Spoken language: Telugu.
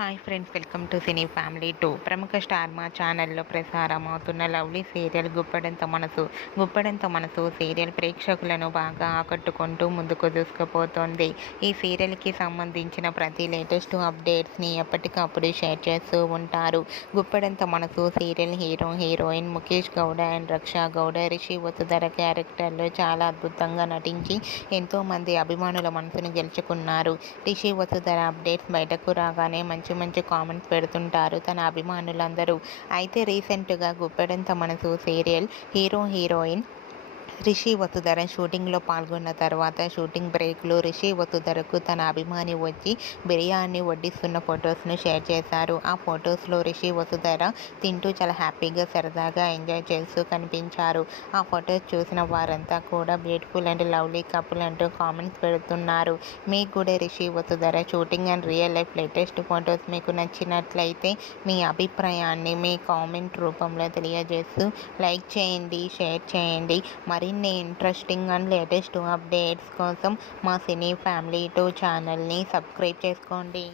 Hi friends, welcome to cine family 2. ప్రముఖ స్టార్ మా ఛానల్లో ప్రసారం అవుతున్న lovely serial Guppedantha Manasu serial ప్రేక్షకులను బాగా ఆకట్టుకుంటూ ముందుకు దూసుకుపోతోంది. ఈ సీరియల్కి సంబంధించిన ప్రతి లేటెస్ట్ అప్డేట్స్ని ఎప్పటికప్పుడు షేర్ చేస్తూ ఉంటారు. Guppedantha Manasu serial heroine Mukesh Gowda and Raksha Gowda Rishi Vasudhara క్యారెక్టర్లో చాలా అద్భుతంగా నటించి ఎంతోమంది అభిమానుల మనసును గెలుచుకున్నారు. రిషి వసుధర అప్డేట్స్ బయటకు రాగానే మంచి కామెంట్స్ పెడుతుంటారు తన అభిమానులందరూ. అయితే రీసెంట్గా గుప్పెడంత మనసు సీరియల్ హీరోయిన్ రిషి వసుధర షూటింగ్లో పాల్గొన్న తర్వాత షూటింగ్ బ్రేక్లో రిషి వసుధరకు తన అభిమాని వచ్చి బిర్యానీ వడ్డిస్తున్న ఫొటోస్ను షేర్ చేశారు. ఆ ఫొటోస్లో రిషి వసుధర తింటూ చాలా హ్యాపీగా సరదాగా ఎంజాయ్ చేస్తూ కనిపించారు. ఆ ఫొటోస్ చూసిన వారంతా కూడా బ్యూటిఫుల్ అండ్ లవ్లీ కపుల్ అంటూ కామెంట్స్ పెడుతున్నారు. మీకు కూడా Rishi Vasudhara shooting and real life latest photos మీకు నచ్చినట్లయితే మీ అభిప్రాయాన్ని మీ కామెంట్ రూపంలో తెలియజేస్తూ లైక్ చేయండి, షేర్ చేయండి. మరిన్ని ఇంట్రెస్టింగ్ అండ్ లేటెస్ట్ అప్డేట్స్ కోసం మా సినీ ఫ్యామిలీ 2 ఛానల్ని సబ్స్క్రైబ్ చేసుకోండి.